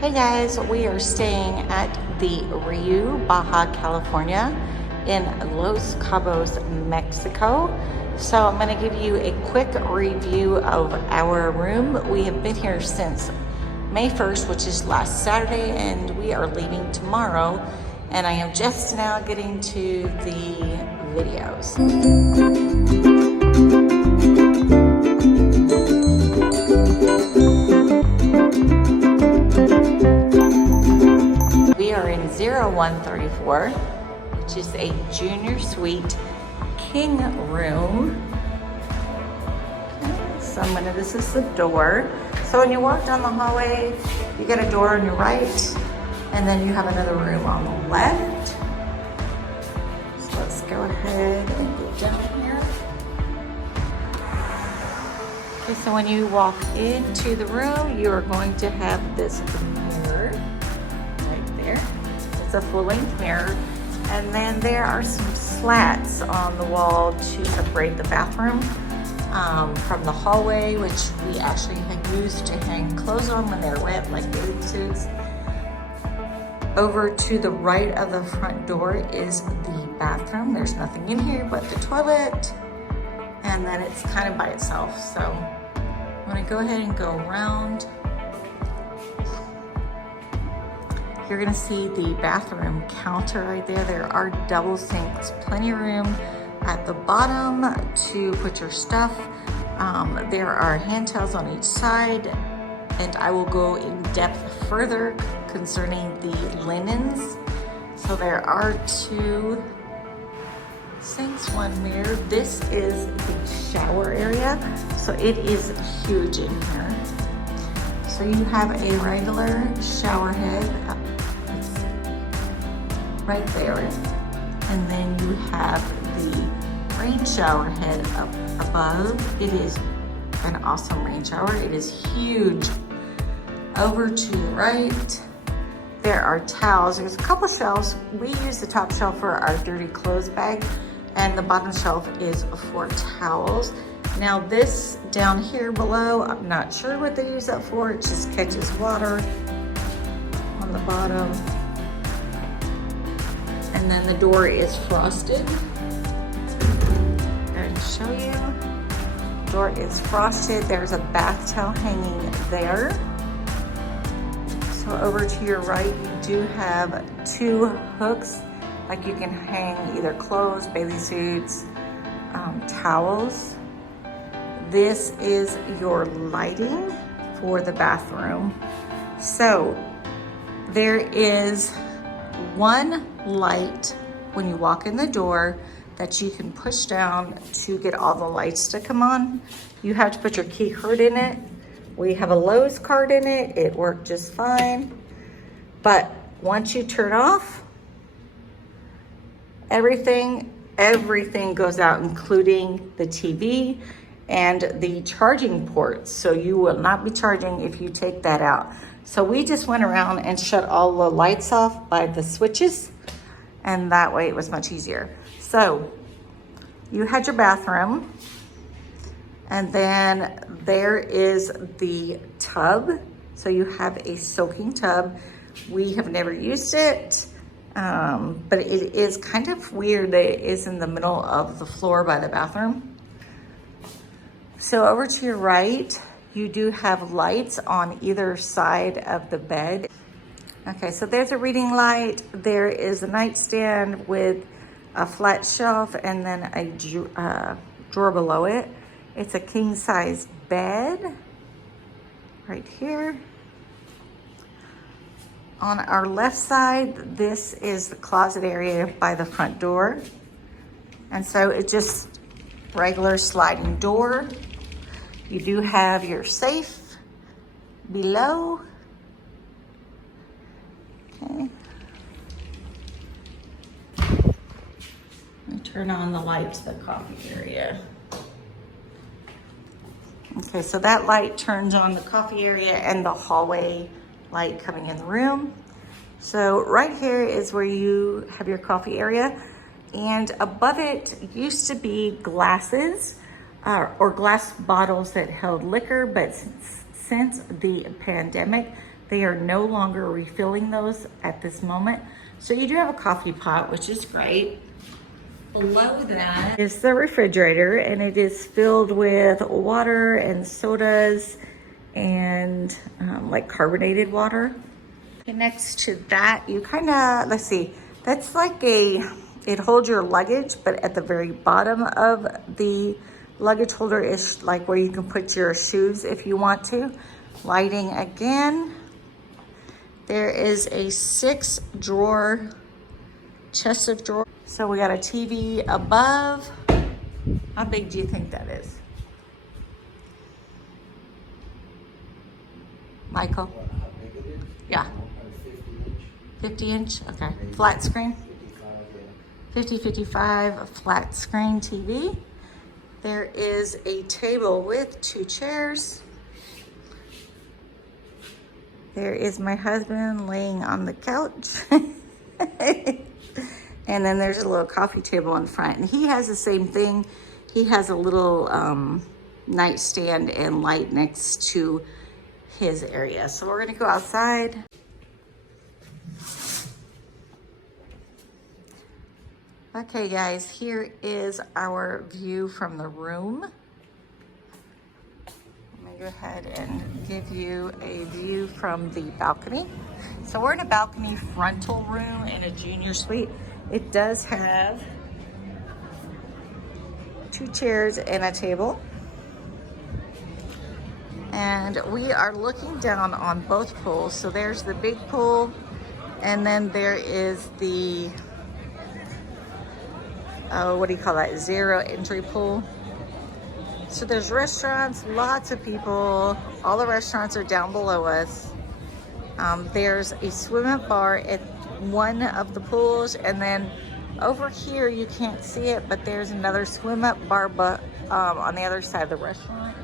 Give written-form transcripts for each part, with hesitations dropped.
Hey guys, we are staying at the RIU, Baja, California in Los Cabos, Mexico. So I'm going to give you a quick review of our room. We have been here since May 1st, which is last Saturday, and we are leaving tomorrow. And I am just now getting to the videos. We are in 0134, which is a junior suite king room. Okay, so this is the door. So when you walk down the hallway, you get a door on your right, and then you have another room on the left. So let's go ahead and go down here. Okay, so when you walk into the room, you are going to have this mirror right there. It's a full-length mirror. And then there are some slats on the wall to separate the bathroom from the hallway, which we actually used to hang clothes on when they're wet, like bathing suits. Over to the right of the front door is the bathroom. There's nothing in here but the toilet, and then it's kind of by itself. So I'm gonna go ahead and go around. You're gonna see the bathroom counter right there. There are double sinks, plenty of room at the bottom to put your stuff. There are hand towels on each side, and I will go in depth further concerning the linens. So there are two sinks, one mirror. This is the shower area, so it is huge in here. So you have a regular shower head right there, and then you have the rain shower head up above. It is an awesome rain shower. It is huge. Over to the right, there are towels. There's a couple shelves. We use the top shelf for our dirty clothes bag, and the bottom shelf is for towels. Now this down here below, I'm not sure what they use that for. It just catches water on the bottom. And then the door is frosted. Going to show you. Door is frosted. There's a bath towel hanging there. So over to your right, you do have two hooks. Like you can hang either clothes, bathing suits, towels. This is your lighting for the bathroom. So there is one light when you walk in the door that you can push down to get all the lights to come on. You have to put your key card in it. We have a Lowe's card in it. It worked just fine. But once you turn off, everything goes out, including the TV and the charging ports. So you will not be charging if you take that out. So we just went around and shut all the lights off by the switches, and that way it was much easier. So you had your bathroom, and then there is the tub. So you have a soaking tub. We have never used it, but it is kind of weird that it is in the middle of the floor by the bathroom. So over to your right, you do have lights on either side of the bed. Okay, so there's a reading light. There is a nightstand with a flat shelf and then a drawer below it. It's a king size bed right here. On our left side, this is the closet area by the front door. And so it's just regular sliding door. You do have your safe below. Okay. Let me turn on the light to the coffee area. Okay, so that light turns on the coffee area and the hallway light coming in the room. So right here is where you have your coffee area, and above it used to be glasses or glass bottles that held liquor, but since the pandemic, They are no longer refilling those at this moment. So you do have a coffee pot, which is great. Below that is the refrigerator, and it is filled with water and sodas and like carbonated water. And next to that, you kind of, let's see, that's like it holds your luggage, but at the very bottom of the luggage holder is like where you can put your shoes if you want to. Lighting again. There is a 6-drawer chest of drawers. So we got a TV above. How big do you think that is? Michael? How big it is? Yeah. 50 inch? Okay. Flat screen? 55 flat screen TV. There is a table with 2 chairs. There is my husband laying on the couch. And then there's a little coffee table in front. And he has the same thing. He has a little nightstand and light next to his area. So we're gonna go outside. Okay guys, here is our view from the room. I'm gonna go ahead and give you a view from the balcony. So we're in a balcony frontal room in a junior suite. It does have 2 chairs and a table. And we are looking down on both pools. So there's the big pool, and then there is the, what do you call that? 0 entry pool. So there's restaurants, lots of people. All the restaurants are down below us. There's a swim-up bar at one of the pools, and then over here you can't see it, but there's another swim-up bar on the other side of the restaurant.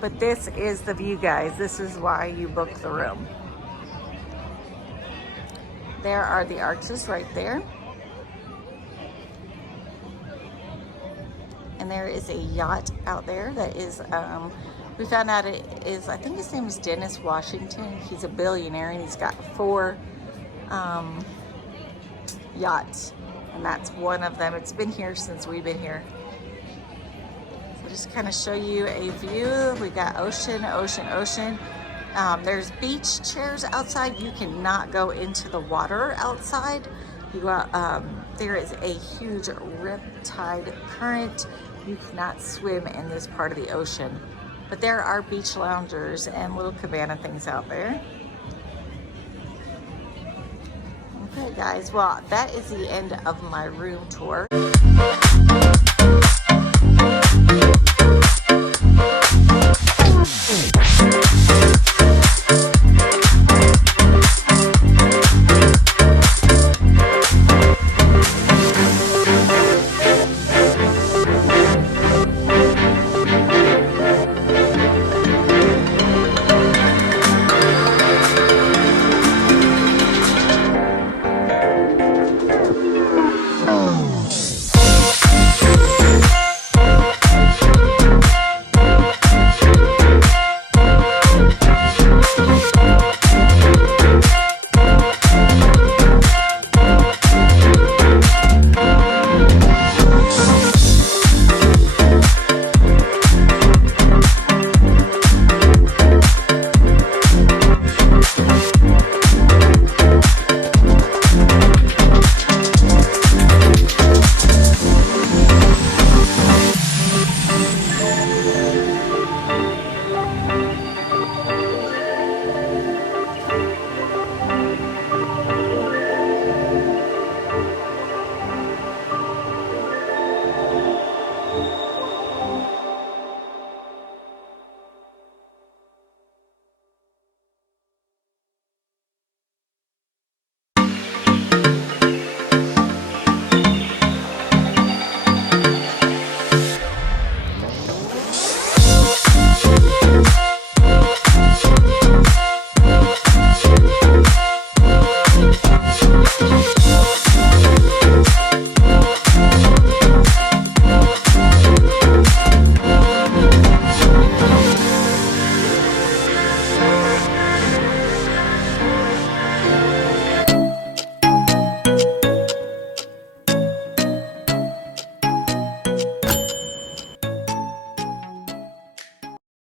But this is the view, guys. This is why you book the room. There are the arches right there. And there is a yacht out there that is, we found out it is, I think his name is Dennis Washington. He's a billionaire and he's got 4 yachts. And that's one of them. It's been here since we've been here. So just kind of show you a view. We got ocean, ocean, ocean. There's beach chairs outside. You cannot go into the water outside. You go, there is a huge riptide current. You cannot swim in this part of the ocean. But there are beach loungers and little cabana things out there. Okay guys, well, that is the end of my room tour.